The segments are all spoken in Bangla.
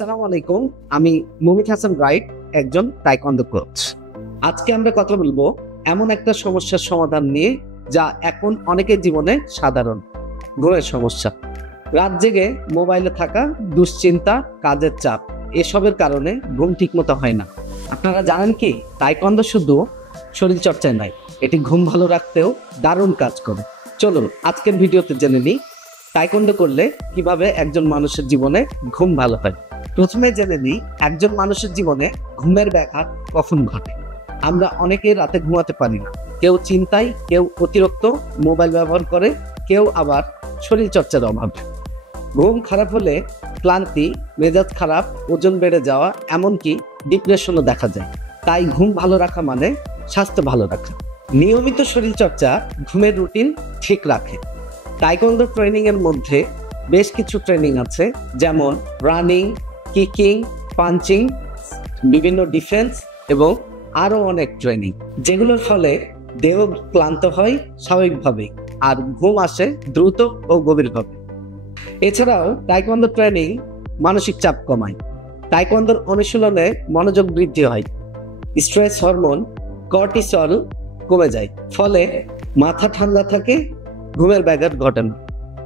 আসসালামু আলাইকুম। আমি মুমিত হাসান রাইট, একজন তাইকোয়ান্ডো কোচ। আজকে আমরা কথা বলবো এমন একটা সমস্যার সমাধান নিয়ে যা এখন অনেকের জীবনে সাধারণ, ঘুমের সমস্যা। রাত জেগে মোবাইলে থাকা, দুশ্চিন্তা, কাজের চাপ, এসবের কারণে ঘুম ঠিকমতো হয় না। আপনারা জানেন কি, তাইকোয়ান্ডো শুধু শরীর চর্চায় নয়, এটি ঘুম ভালো রাখতেও দারুণ কাজ করে। চলুন আজকের ভিডিওতে জেনে নিই তাইকোয়ান্ডো করলে কিভাবে একজন মানুষের জীবনে ঘুম ভালো হয়। প্রথমে জেনে নিই একজন মানুষের জীবনে ঘুমের ব্যাঘাত কখন ঘটে। আমরা অনেকে রাতে ঘুমাতে পারি না, কেউ চিন্তায়, কেউ অতিরিক্ত মোবাইল ব্যবহার করে, কেউ আবার শরীর চর্চার অভাবে। ঘুম খারাপ হলে ক্লান্তি, মেজাজ খারাপ, ওজন বেড়ে যাওয়া, এমনকি ডিপ্রেশনও দেখা যায়। তাই ঘুম ভালো রাখা মানে স্বাস্থ্য ভালো রাখা। নিয়মিত শরীর চর্চা ঘুমের রুটিন ঠিক রাখে। তাইকোয়ান্ডো ট্রেনিং এর মধ্যে বেশ কিছু ট্রেনিং আছে, যেমন রানিং, কিকিং, পাঞ্চিং, বিভিন্ন ডিফেন্স এবং আরো অনেক ট্রেনিং, যেগুলোর ফলে দেহ ক্লান্ত হয় স্বাভাবিকভাবে আর ঘুম আসে দ্রুত ও গভীরভাবে। এছাড়াও তাইকোয়ান্ডো ট্রেনিং মানসিক চাপ কমায়। তাইকোয়ান্ডোর অনুশীলনে মনোযোগ বৃদ্ধি হয়, স্ট্রেস হরমোন কর্টিসল কমে যায়, ফলে মাথা ঠান্ডা থাকে, ঘুমের ব্যাঘাত ঘটে না।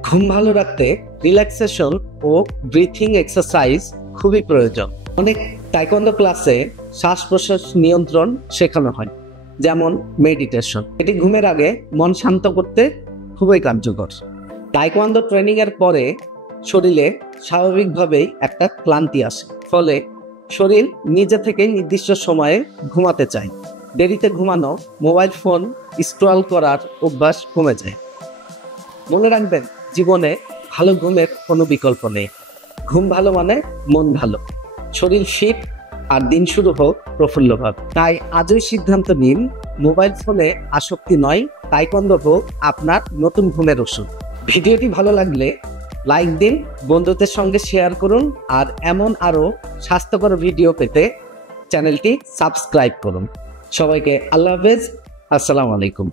ঘুম ভালো রাখতে রিল্যাক্সেশন ও ব্রিথিং এক্সারসাইজ খুবই প্রয়োজন। অনেক তাইকোয়ান্ডো ক্লাসে শ্বাস প্রশ্বাস নিয়ন্ত্রণ শেখানো হয়, যেমন মেডিটেশন। এটি ঘুমের আগে মন শান্ত করতে খুবই কার্যকর। তাইকোয়ান্ডো ট্রেনিং এর পরে শরীরে স্বাভাবিকভাবেই একটা ক্লান্তি আসে, ফলে শরীর নিজে থেকেই নির্দিষ্ট সময়ে ঘুমাতে চায়। দেরিতে ঘুমানো, মোবাইল ফোন স্ক্রল করার অভ্যাস কমে যায়। মনে রাখবেন, জীবনে ভালো ঘুমের কোনো বিকল্প নেই। ঘুম ভালো মানে মন ভালো, শরীর ফিট আর দিন শুরু হোক প্রফুল্লভাবে। তাই আজই সিদ্ধান্ত নিন, মোবাইল ফোনে আসক্তি নয়, তাইকোয়ান্ডো হোক আপনার নতুন ঘুমের ওষুধ। ভিডিওটি ভালো লাগলে লাইক দিন, বন্ধুদের সঙ্গে শেয়ার করুন, আর এমন আরও স্বাস্থ্যকর ভিডিও পেতে চ্যানেলটি সাবস্ক্রাইব করুন। সবাইকে আল্লাহ হাফেজ, আসসালামু আলাইকুম।